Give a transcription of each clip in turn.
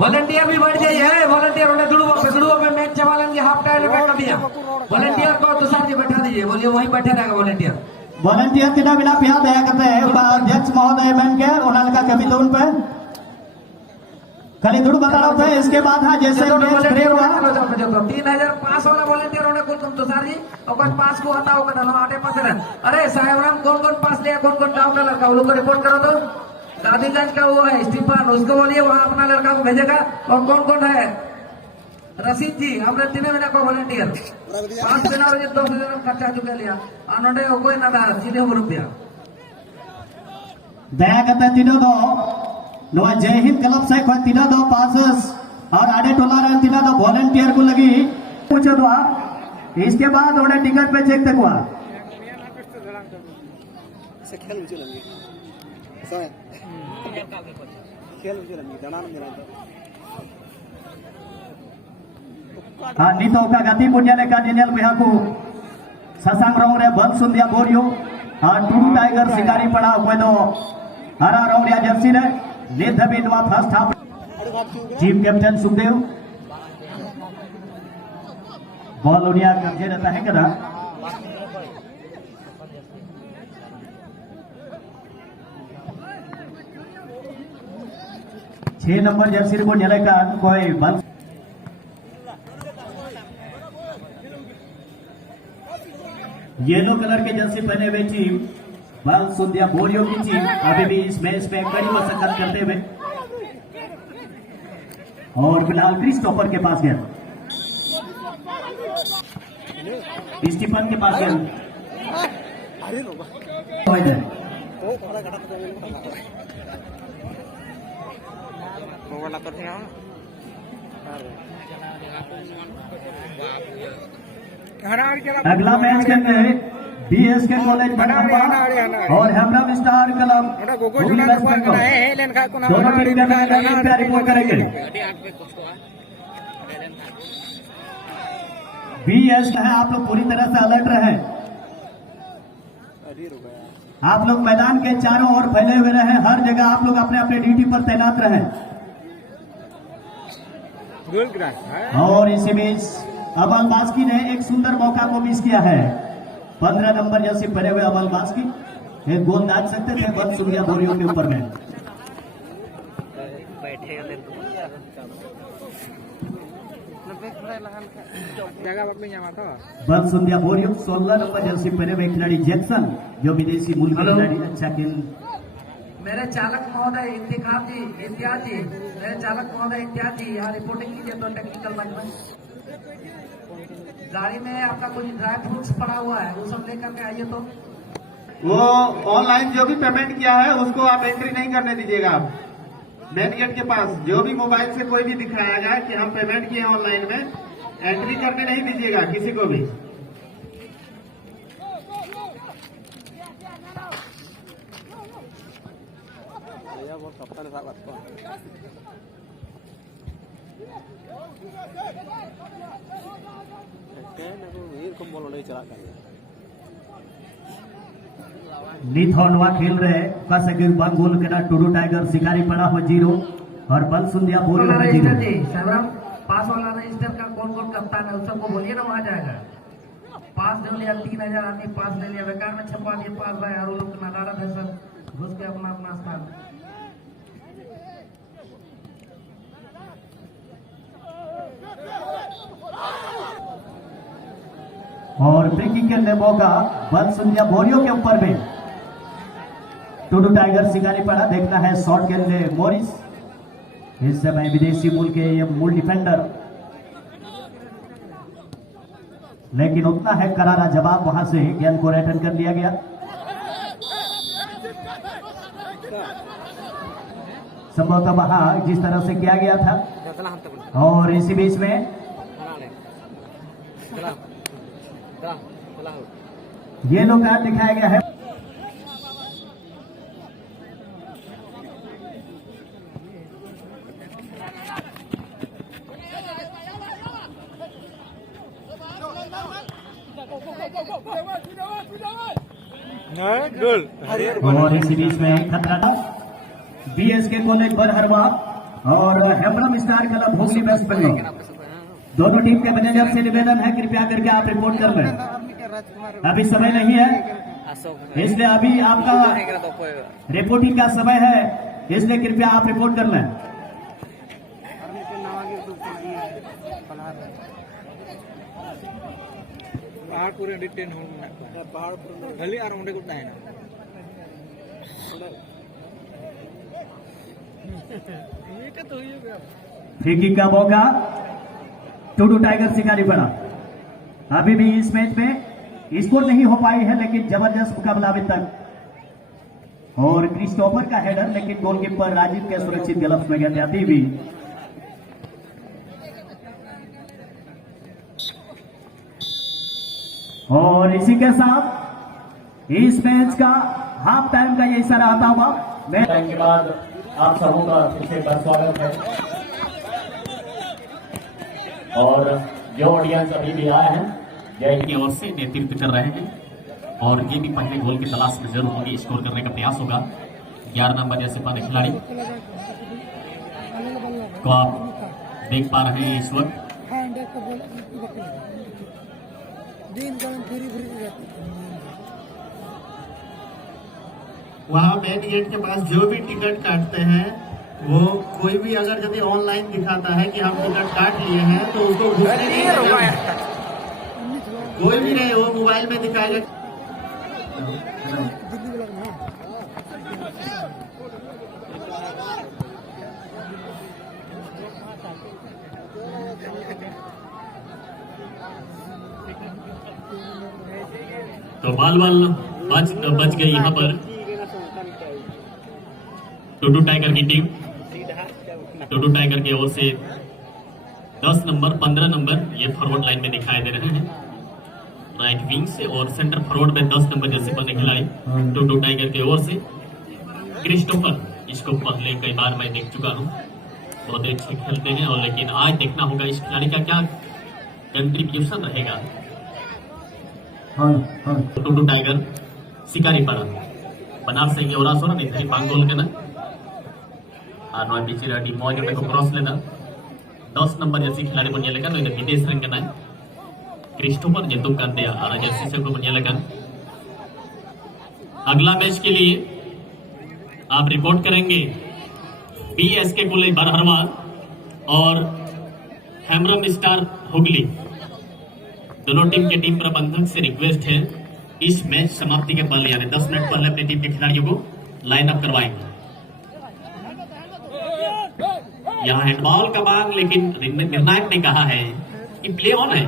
Volunteer भी बढ़ जाइए। वॉलंटियर उन्हें दुड़ुबो पे मैच चवालेंगे। हाफ टाइम में बैठ दिया वॉलंटियर को तुषार जी बैठा दीजिए। बोलिए वहीं बैठे रहेगा वॉलंटियर। वॉलंटियर तीना बिना पिया दया करते हैं अध्यक्ष महोदय मैन के उन्होंने का कभी तो उन पे खाली दुड़ बता रहा था। इसके बाद हाँ जैसे 3005 वाला वॉलंटियर होने को तुम तुषार जी और कुछ पास को आता होगा ना आटे पास है। अरे साहेब कौन कौन पास लिया कौन कौन गाँव का लड़का वो लोग को रिपोर्ट करो। तो गांधीगंज का वो है स्टीफन उसको बोलिए वहां अपना लड़का को भेजेगा। और कौन कौन है रशीद जी हमने 3 महीना को वॉलंटियर 5 दिन 10,000 खर्चा चुके लिया उन्होंने कोई ना था सीधे रुपया दया करते तीनों दो नवा जय हिंद क्लब से तीनों दो पासेस और आड़े टोला रहे तीनों दो वॉलंटियर को लगी पूछो दो। इसके बाद उन्हें टिकट पे चेक तक हुआ नितो का गति पुण्य का डिनियल बिहाकू ससांग रोंग रे बल सुंदिया बोरियो और टूडू टाइगर शिकारी पड़ा कोई दो हरा रोंग रे जर्सी रे ले धबी नवा first half team captain Sukhdev ball उड़िया कब्जे रहता है कदा 6 नंबर जर्सी को का कोई बल येलो कलर के जर्सी पहने हुए टीम बल सुंदिया बोरियो की टीम अभी भी इस मैच में कड़ी मशक्कत करते हुए और फिलहाल क्रिस्टोफर के पास गया स्टीफन के पास गया अगला मैच के अंदर बीएसके कॉलेज और हेमरम स्टार क्लब दोनों टीम रिपोर्ट करेंगे। बीएस है आप लोग पूरी तरह से अलर्ट रहे। आप लोग मैदान के चारों ओर फैले हुए रहे। हर जगह आप लोग अपने अपने ड्यूटी पर तैनात रहे। और इसी बीच अमल बास्की ने एक सुंदर मौका को मिस किया है। 15 नंबर जैसे पड़े हुए अमल बास्की एक गोल दाग सकते थे बल सुंदिया बोरियो के ऊपर गए। बल सुंदिया बोरियो 16 नंबर जर्सी पहने हुए खिलाड़ी जैक्सन जो विदेशी मूल के खिलाड़ी अच्छा खेल। मेरे चालक महोदय इम्तियाज जी मेरे चालक महोदय इम्तियाज जी यहाँ रिपोर्टिंग कीजिए तो टेक्निकल मैच में गाड़ी में आपका कुछ ड्राई फ्रूट्स पड़ा हुआ है वो सब लेकर के आइए। तो वो ऑनलाइन जो भी पेमेंट किया है उसको आप एंट्री नहीं करने दीजिएगा। आप मेन गेट के पास जो भी मोबाइल से कोई भी दिखाया जाए कि हम पेमेंट किए ऑनलाइन में एंट्री करने नहीं दीजिएगा किसी को भी। निथोनवा खेल रहे बंग गोल के टूडू टाइगर शिकारी पड़ा हो 0 और बल सुंदिया बोरियो में 0। पास वाला रजिस्टर का कौन कौन कप्तान है उस सबको बोलिए ना वहां जाएगा। पास दे लिया 3000 आदमी पास ले लिया बेकार में छपा दिए पास भाई और लोग नादारत है सब घुस के अपना अपना स्थान। और फ्री किक के मौका बल सुंदिया बोरियो के ऊपर में टूडू टाइगर शिकारी पड़ा। देखना है शॉट के लिए मोरिस इस समय विदेशी मूल के ये मूल डिफेंडर लेकिन उतना है करारा जवाब वहां से गेंद को रिटर्न कर लिया गया। संभवतः वहां जिस तरह से किया गया था। और इसी बीच में ये लोग कार्ड दिखाया गया है। और इसी बीच में खतरा था। बीएसके कॉलेज बरहरवा और Hemram Star Club Hooghly West Bengal. दोनों टीम के मैनेजर से निवेदन है कृपया करके आप रिपोर्ट कर लें। अभी समय नहीं है, इसलिए अभी आपका रिपोर्टिंग का समय है, इसलिए कृपया आप रिपोर्ट कर लें। पहाड़ पूरे डिटेन हो पहाड़ खाली और उन्हें कुछ नहीं ना ये तो ही होगा। फ्री किक का मौका, टूडू टाइगर शिकारी पड़ा। अभी भी इस मैच में स्कोर नहीं हो पाई है, लेकिन जबरदस्त मुकाबला अभी तक। और क्रिस्टोफर का हेडर, लेकिन गोलकीपर राजीव के सुरक्षित ग्लव्स में गया जाती भी। और इसी के साथ इस मैच का हाफ टाइम का ये इशारा आता हुआ मैच के बाद आप सबों का फिर से एक बार स्वागत है। और जो ऑडियंस अभी भी आए हैं जय की ओर से नेतृत्व कर रहे हैं, और ये भी पहले गोल की तलाश में जरूर होगी, स्कोर करने का प्रयास होगा। 11 नंबर जैसे पहले खिलाड़ी को आप देख पा रहे हैं इस वक्त। वहाँ मेन गेट के पास जो भी टिकट काटते हैं, वो कोई भी अगर यदि ऑनलाइन दिखाता है कि हम टिकट काट लिए हैं तो उसको घुसने नहीं देगा। कोई भी नहीं, वो मोबाइल में दिखाएगा। तो बाल बच गई यहाँ पर टूडू टाइगर की टीम। टूडू टाइगर की ओर से 10 नंबर 15 नंबर ये फॉरवर्ड लाइन में दिखाई दे रहे हैं राइट विंग से, और सेंटर फॉरवर्ड में 10 नंबर जैसे बने खिलाड़ी टूडू टाइगर की ओर से क्रिस्टोफर। इसको पहले कई बार मैं देख चुका हूँ, बहुत अच्छे खेलते हैं, और लेकिन आज देखना होगा इस खिलाड़ी का क्या कंट्रीब्यूशन रहेगा। टूडू टाइगर शिकारी पड़ा बनार से ओरा सोरा नहीं थी पांगोल के ना और नॉय बिचिरा टीम मौज में को क्रॉस लेना 10 नंबर जैसी खिलाड़ी बनिया लेकर नॉय विदेश रंग ना क्रिस्टोफर जेतु कर दिया और जैसी से को बनिया लेकर। अगला मैच के लिए आप रिपोर्ट करेंगे बीएसके कॉलेज बरहरवा और हेमरम स्टार हुगली। दोनों टीम के टीम प्रबंधक से रिक्वेस्ट है इस मैच समाप्ति के पहले यानी 10 मिनट पहले अपनी टीम के खिलाड़ियों को लाइन अप करवाएंगे। यहाँ हैंडबॉल का मांग, लेकिन निर्णायक ने कहा है कि प्ले ऑन है।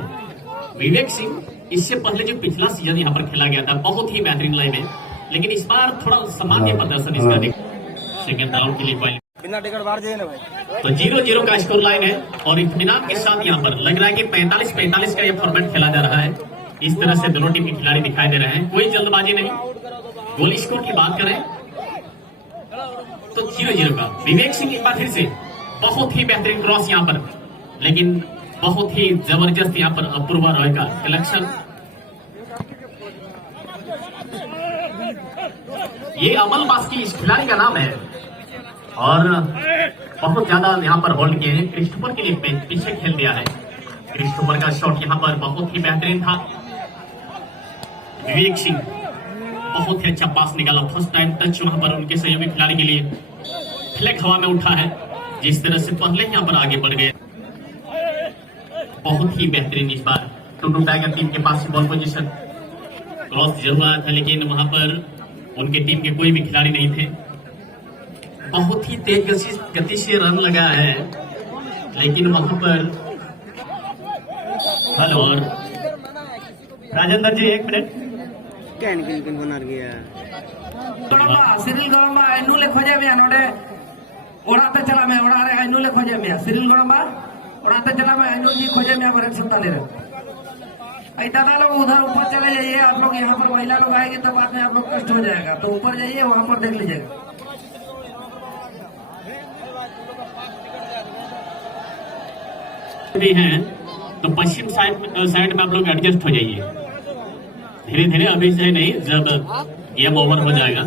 विवेक सिंह इससे पहले जो पिछला सीजन यहाँ पर खेला गया था बहुत ही बेहतरीन लाइन में, लेकिन इस बार थोड़ा सामान्य प्रदर्शन इसका सेकेंड राउंड के लिए बिना टिकट बाहर जाइए ना भाई। तो 0-0 का स्कोर लाइन है, और इत्मीनान के साथ यहाँ पर लग रहा है कि 45-45 का ये फॉर्मेट खेला जा रहा है। इस तरह से दोनों टीम के खिलाड़ी दिखाई दे रहे हैं, कोई जल्दबाजी नहीं। गोल स्कोर की बात करें तो 0-0 का। विवेक सिंह एक बार फिर से बहुत ही बेहतरीन क्रॉस यहाँ पर, लेकिन बहुत ही जबरदस्त यहाँ पर अपूर्वा रॉय का कलेक्शन। ये अमल बास्की इस खिलाड़ी का नाम है, और बहुत ज्यादा यहाँ पर होल्ड किए हैं। क्रिस्टोफर के लिए पीछे खेल दिया है। क्रिस्टोफर का शॉट यहाँ पर बहुत ही बेहतरीन था। विवेक सिंह बहुत ही अच्छा पास निकाला, फर्स्ट टाइम टच वहां पर उनके सहयोगी खिलाड़ी के लिए। फ्लैग हवा में उठा है, जिस तरह से पहले यहाँ पर आगे बढ़ गए। बहुत ही बेहतरीन इस बार टूडू टाइगर टीम के पास बॉल पोजीशन। क्रॉस जरूर आया था, लेकिन वहां पर उनके टीम के कोई भी खिलाड़ी नहीं थे। बहुत ही तेज गति से रन लगा है, लेकिन वहां पर हेलो और राजेंद्र जी 1 मिनट सिरिल गड़म्बा एनु ले खोजे मिया नोडे ओड़ाते चला मैं ओड़ा रे एनु ले खोजे मिया सिरिल गड़म्बा ओड़ाते चला मैं एनु जी खोजे मिया पर क्षमता ले रहे। दादा लोग उधर ऊपर चले जाइए, आप लोग यहाँ पर महिला लोग आएंगे तब बाद में आप लोग कष्ट हो जाएगा, तो ऊपर जाइए वहां पर देख लीजिएगा। भी हैं तो पश्चिम साइड में आप लोग एडजस्ट हो जाइए धीरे धीरे। अभी से नहीं, जब गेम ओवर हो जाएगा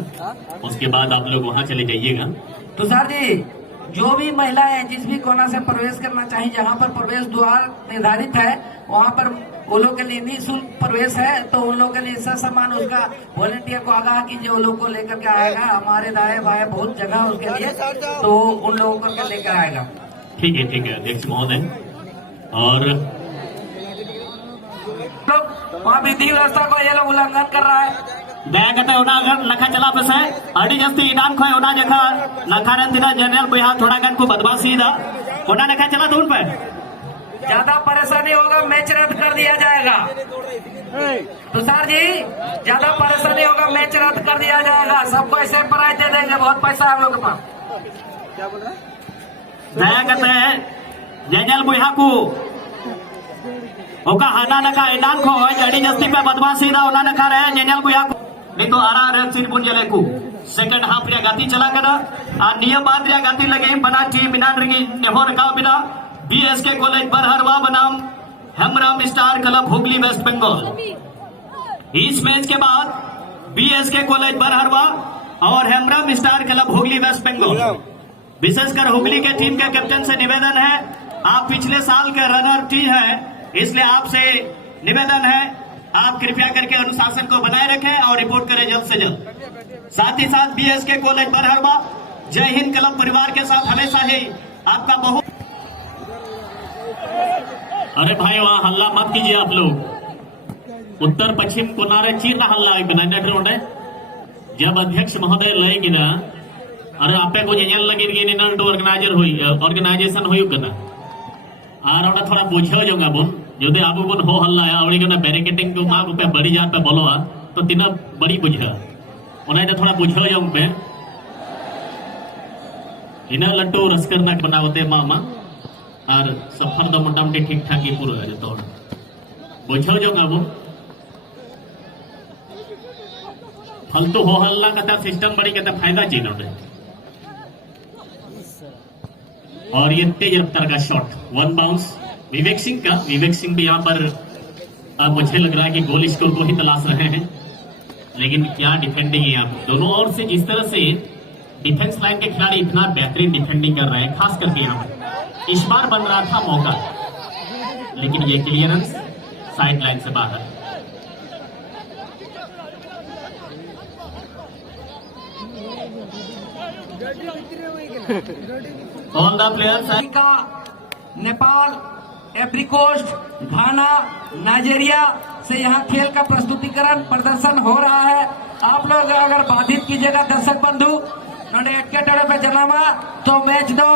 उसके बाद आप लोग वहां चले जाइएगा। तुषार जी, जो भी महिलाएं जिस भी कोना से प्रवेश करना चाहिए, जहाँ पर प्रवेश द्वार निर्धारित है वहाँ पर वो लोग के लिए निःशुल्क प्रवेश है, तो उन लोगों के लिए सामान उसका वॉलेंटियर को आगाह कीजिए, वो लोग को लेकर के आएगा। हमारे दाएं बाएं बहुत जगह है उसके लिए, तो उन लोगों को लेकर आएगा। ठीक है अध्यक्ष महोदय। और लोग वहाँ विधि व्यवस्था को ये लोग उल्लंघन कर रहा है। दया कते ओना लखा चला पे से अड़ी जस्ती ईडान खोय ओना जखा लखारन दिना जनरल बिहा थोड़ा गन को बदमाशी दा ओना लखा चला दून पे ज्यादा परेशानी होगा, मैच रद्द कर दिया जाएगा। तुषार जी, ज्यादा परेशानी होगा, मैच रद्द कर दिया जाएगा। सबको ऐसे प्राइज दे देंगे, बहुत पैसा है हम लोग के पास। दया कते जनरल बिहा को ओका हाना नका ईडान खो अड़ी जस्ती पे बदमाशी दा ओना नका रहे जनरल बिहा को नहीं तो आरा रन सीन बुन जले को सेकंड हाफ रे गाती चला कदा आ नियम बाद रे गाती लगे बना टीम बिनान रगी नेहो रका बिना बीएसके कॉलेज बरहरवा बनाम Hemram Star Club Hooghly West Bengal. इस मैच के बाद बीएसके कॉलेज बरहरवा और Hemram Star Club Hooghly West Bengal, विशेषकर हुगली के टीम के कैप्टन से निवेदन है, आप पिछले साल के रनर टीम है, इसलिए आपसे निवेदन है आप कृपया करके अनुशासन को बनाए रखें और रिपोर्ट करें जल्द से जल्द। साथ ही साथ बीएसके कॉलेज बरहरवा जय हिंद क्लब परिवार के साथ हमेशा ही आपका बहुत। अरे भाई वहाँ हल्ला मत कीजिए आप लोग। उत्तर पश्चिम कोनारे चीर हल्ला बनाए जब अध्यक्ष महोदय लगे ना, अरे आपे को लगे ऑर्गेनाइजर हुई ऑर्गेनाइजेशन हुई करना और थोड़ा बुझे जोगा बुन जो आबू बुन हो हल्ला अड़ी बैरिकेटिंग को माँ पे बड़ी जात पे बोलो तो तीना बड़ी बुझे उन्हें थोड़ा बुझे जो पे इना लट्टू रसकर ना बनावते मामा और सफर दो मोटामुटी ठीक ठाक ही पूरा है तो बुझे जो अब फालतू हो हल्ला का सिस्टम बड़ी कहते फायदा चाहिए। और ये तेज रफ्तार का shot one bounce Vivek Singh भी यहाँ पर मुझे लग रहा है कि गोल स्कोर को ही तलाश रहे हैं, लेकिन क्या डिफेंडिंग है आप दोनों ओर से। जिस तरह से डिफेंस लाइन के खिलाड़ी इतना बेहतरीन डिफेंडिंग कर रहे हैं, खास करके यहाँ पर इस बार बन रहा था मौका, लेकिन ये क्लियरेंस साइड लाइन से बाहर। ऑन द प्लेयर का नेपाल, एवरी कोस्ट, घाना, नाइजीरिया से यहाँ खेल का प्रस्तुतिकरण प्रदर्शन हो रहा है। आप लोग अगर बाधित कीजिएगा दर्शक बंधु एटकेटड़े पे जनामा तो मैच दो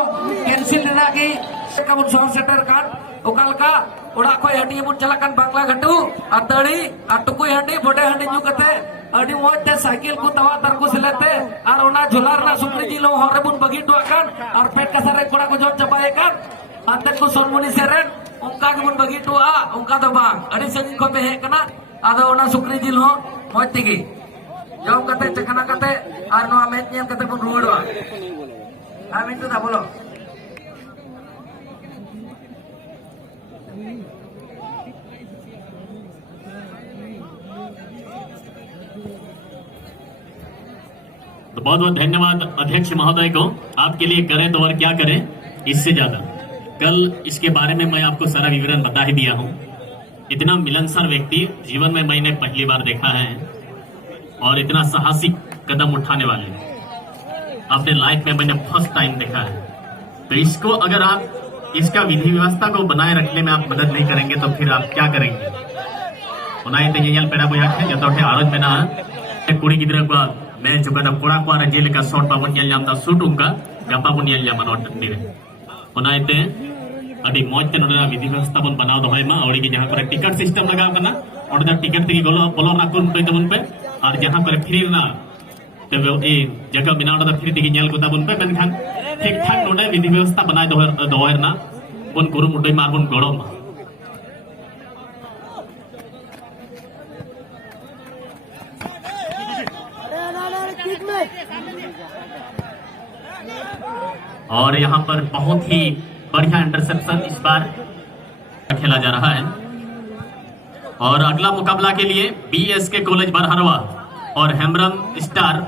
कैंसिल ना की सेटर कान उकाल का उड़ा को हटी बुन चला कान बांग्ला घटू अतड़ी अटुकुई हटी बोडे हटी न्यू कते अड़ी मोटे साइकिल को तवा तर को सिलेते और उना झुलार ना सुपरी जी लो हरे बुन बगी टुआ कान और पेट का सारे कोड़ा को जो चबाए कान अंत को सोनमुनी सेरेन उनका के बुन बगी टुआ उनका तो बांग अड़ी संग को पे है कना आदो उना सुपरी जी लो मोती की जॉब कते चकना कते और नो मैच नियम कते बुन रुवड़वा हम इतो दा बोलो तो बहुत बहुत धन्यवाद अध्यक्ष महोदय को। आपके लिए करें तो और क्या करें इससे ज्यादा। कल इसके बारे में मैं आपको सारा विवरण बता ही दिया हूं। इतना मिलनसार व्यक्ति जीवन में मैंने पहली बार देखा है और इतना साहसिक कदम उठाने वाले अपने लाइफ में मैंने फर्स्ट टाइम देखा है। तो इसको अगर आप इसका विधि व्यवस्था को बनाए रखने में आप मदद नहीं करेंगे तो फिर आप क्या करेंगे। पेड़ा बोया जो आरोज में कुड़ी गिद्रा को मैं चुका था कोड़ा को जेलेका शॉट बाबन दा शूट उनका गपा बन अभी मौज विधि व्यवस्था बन बनाव दो और जहाँ पर टिकट सिस्टम लगा टिकट तक बोलो ना तबन पे और जहाँ पर फ्री ना जगह बनाव फ्री तक तबन पे मेखान ठीक ठाक नोडे विधि व्यवस्था बनाए दोना बन कुरुमुटुई मार बन गड़म। और यहाँ पर बहुत ही बढ़िया इंटरसेप्शन इस बार खेला जा रहा है। और अगला मुकाबला के लिए बीएसके कॉलेज बरहरवा और हेमरम स्टार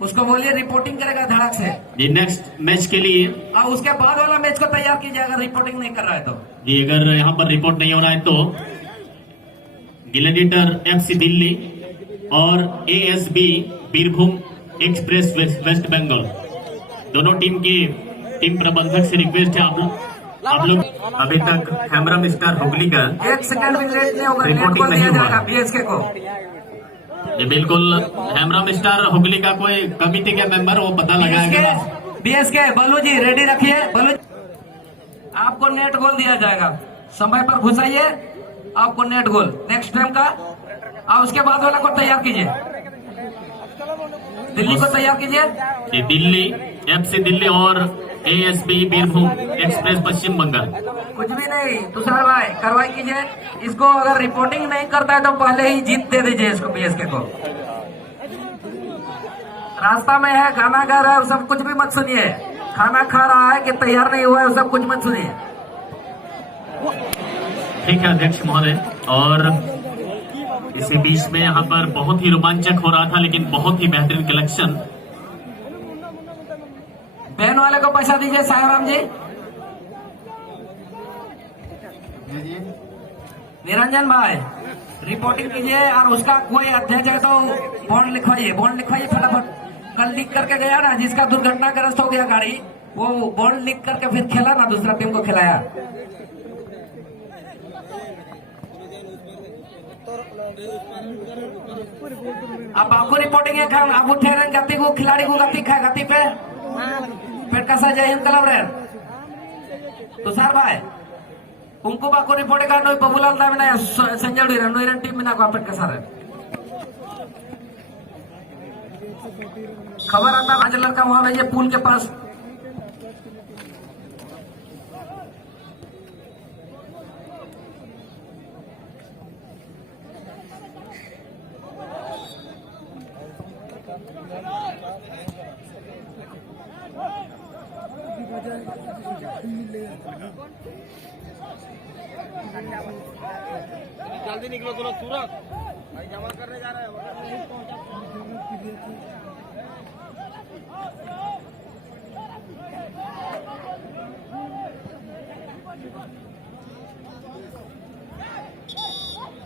उसको बोलिए रिपोर्टिंग करेगा धड़क से। जी नेक्स्ट मैच के लिए और उसके बाद वाला मैच को तैयार कीजिए अगर रिपोर्टिंग नहीं कर रहा है तो। जी अगर यहाँ पर रिपोर्ट नहीं हो रहा है तो ग्लैडिएटर एफसी दिल्ली और ASB Birbhum Express West Bengal दोनों टीम के टीम प्रबंधक से रिक्वेस्ट है आप लोग अभी तक हैमरा मिस्टर हुगली का 1 सेकंड भी लेट नहीं होगा, नेट रिपोर्टिंग को नहीं दिया हुआ। जाएगा बीएसके को। जी बिल्कुल हैमरा मिस्टर हुगली का कोई कमिटी के मेंबर वो पता लगाएगा। बीएसके बल्लू जी रेडी रखिए। बल्लू आपको नेट गोल दिया जाएगा, समय पर घुसाइए, आपको नेट गोल नेक्स्ट टाइम का। और उसके बाद वाला को तैयार कीजिए, दिल्ली को तैयार कीजिए। ये दिल्ली एफसी दिल्ली और एएसबी बीरभूम एक्सप्रेस पश्चिम बंगाल। कुछ भी नहीं तुषार भाई कार्रवाई कीजिए। इसको अगर रिपोर्टिंग नहीं करता है तो पहले ही जीत दे दीजिए इसको बीएसके को। रास्ता में है, खाना खा रहा है, सब कुछ भी मत सुनिए। खाना खा रहा है कि तैयार नहीं हुआ है सब कुछ मत सुनिए। ठीक है अध्यक्ष महोदय। और इसी बीच में यहाँ पर बहुत ही रोमांचक हो रहा था लेकिन बहुत ही बेहतरीन कलेक्शन। बहन वाले को पैसा दीजिए सायराम जी। निरंजन भाई रिपोर्टिंग कीजिए और उसका कोई अध्यक्ष है तो बॉन्ड लिखवाइए फटाफट। कल लिख करके गया ना जिसका दुर्घटनाग्रस्त हो गया गाड़ी, वो बॉन्ड लिख करके फिर खेला ना, दूसरा टीम को खिलाया। अब आपको रिपोर्टिंग है खान आप उठे रहे गति को खिलाड़ी को गति खा गति पे पेट का जय हिंद कलम रे तुषार भाई उनको बाको रिपोर्टिंग का नोई बबुलाल दा में संजय रे नोई टीम में ना को पेट का सारे खबर आता आज लड़का वहां ये पुल के पास जल्दी निकलो तो लोग तुरंत भाई जमा करने जा रहे हैं।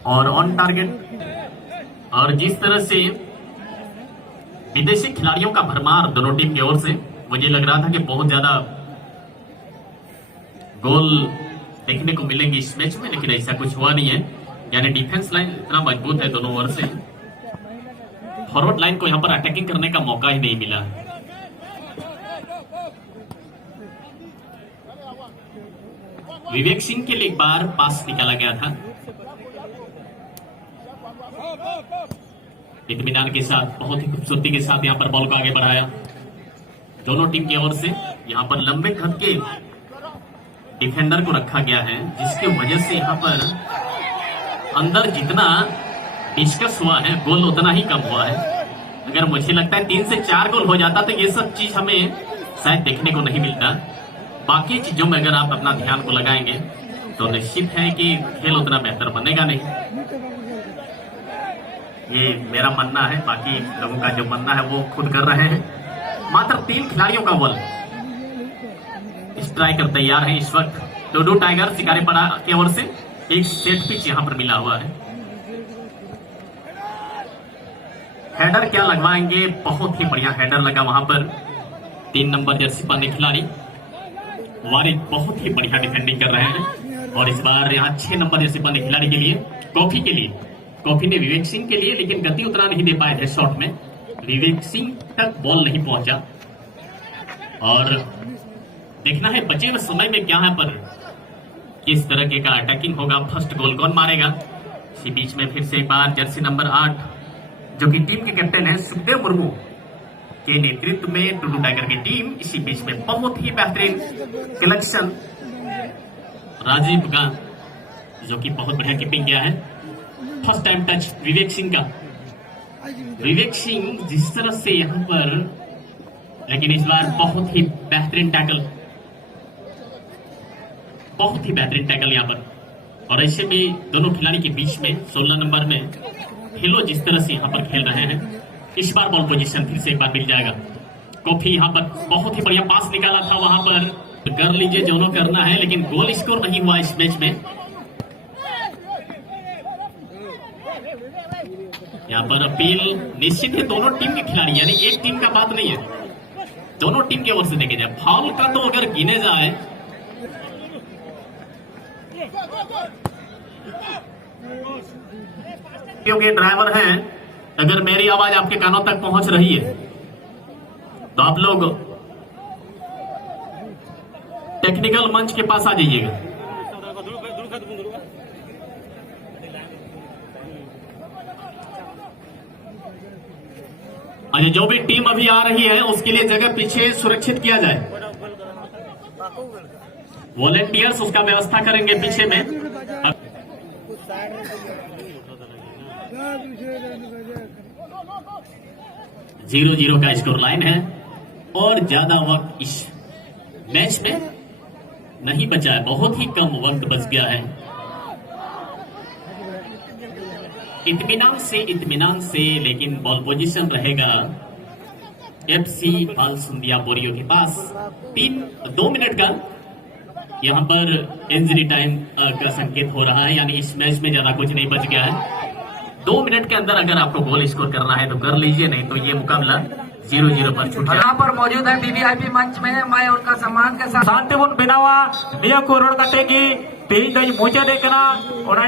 और ऑन टारगेट और जिस तरह से विदेशी खिलाड़ियों का भरमार दोनों टीम की ओर से मुझे लग रहा था कि बहुत ज्यादा गोल देखने को मिलेंगे इस मैच में, लेकिन ऐसा कुछ हुआ नहीं है। यानी डिफेंस लाइन इतना मजबूत है दोनों ओर से, फॉरवर्ड लाइन को यहाँ पर अटैकिंग करने का मौका ही नहीं मिला। विवेक सिंह के लिए एक बार पास निकाला गया था, इत्मीनान के साथ बहुत ही खूबसूरती के साथ यहाँ पर बॉल को आगे बढ़ाया दोनों टीम की ओर से। यहाँ पर लंबे कद के डिफेंडर को रखा गया है जिसकी वजह से यहाँ पर अंदर जितना डिस्कस हुआ है गोल उतना ही कम हुआ है। अगर मुझे लगता है 3 से 4 गोल हो जाता तो ये सब चीज हमें शायद देखने को नहीं मिलता। बाकी चीजों में अगर आप अपना ध्यान को लगाएंगे तो निश्चित है कि खेल उतना बेहतर बनेगा नहीं। ये मेरा मानना है, बाकी लोगों का जो मानना है वो खुद कर रहे हैं। मात्र 3 खिलाड़ियों का बॉल स्ट्राइकर तैयार है इस वक्त। डोडो टाइगर शिकारीपड़ा की ओर से एक सेट पिच यहां पर मिला हुआ है। हेडर क्या लगवाएंगे, बहुत ही बढ़िया हेडर लगा वहां पर। 3 नंबर जर्सी पहने खिलाड़ी वारिद बहुत ही बढ़िया डिफेंडिंग कर रहे हैं। और इस बार यहाँ 6 नंबर जर्सी पहने खिलाड़ी के लिए कॉफी ने विवेक सिंह के लिए, लेकिन गति उतना नहीं दे पाए थे शॉट में, विवेक सिंह तक बॉल नहीं पहुंचा। और देखना है बचे हुए समय में क्या है पर किस तरह के का अटैकिंग होगा, फर्स्ट गोल कौन मारेगा। इसी बीच में फिर से एक बार जर्सी नंबर 8 जो कि टीम के कैप्टन है सुखदेव मुर्मू के नेतृत्व में टुडू टाइगर की टीम, इसी बीच में बहुत ही बेहतरीन कलेक्शन राजीव का जो कि बहुत बढ़िया कीपिंग किया है। First time touch Vivek Singh का, विवेक सिंह जिस तरह से यहाँ पर, लेकिन इस बार बहुत ही बेहतरीन टैकल, बहुत ही बेहतरीन टैकल यहाँ पर। और ऐसे में दोनों खिलाड़ी के बीच में 16 नंबर में खेलो जिस तरह से यहाँ पर खेल रहे हैं इस बार बॉल पोजीशन फिर से एक बार मिल जाएगा। कॉफी यहाँ पर बहुत ही बढ़िया पास निकाला था, वहां पर कर लीजिए जो करना है, लेकिन गोल स्कोर नहीं हुआ इस मैच में। यहाँ पर अपील निश्चित है दोनों टीम के खिलाड़ी, यानी एक टीम का बात नहीं है, दोनों टीम की ओर से देखे जाए। फाउल का तो अगर गिने जाए क्योंकि ड्राइवर हैं, अगर मेरी आवाज आपके कानों तक पहुंच रही है तो आप लोग टेक्निकल मंच के पास आ जाइएगा। अच्छा, जो भी टीम अभी आ रही है उसके लिए जगह पीछे सुरक्षित किया जाए, वॉलेंटियर्स उसका व्यवस्था करेंगे पीछे में। 0-0 का स्कोर लाइन है और ज्यादा वक्त इस मैच में नहीं बचा है, बहुत ही कम वक्त बच गया है। इत्मीनान से लेकिन बॉल पोजीशन रहेगा FC बालसुंदिया बोरियो के पास। 2 मिनट का यहाँ पर इंजरी टाइम का संकेत हो रहा है, यानी इस मैच में ज्यादा कुछ नहीं बच गया है। 2 मिनट के अंदर अगर आपको गोल स्कोर करना है तो कर लीजिए, नहीं तो ये मुकाबला 0-0 पर छूट यहाँ पर मौजूद है VVIP मंच में, मैं उनका सम्मान के साथ शांतिबुन बिनावा निया को रोड कते की तेज मुझे देखना और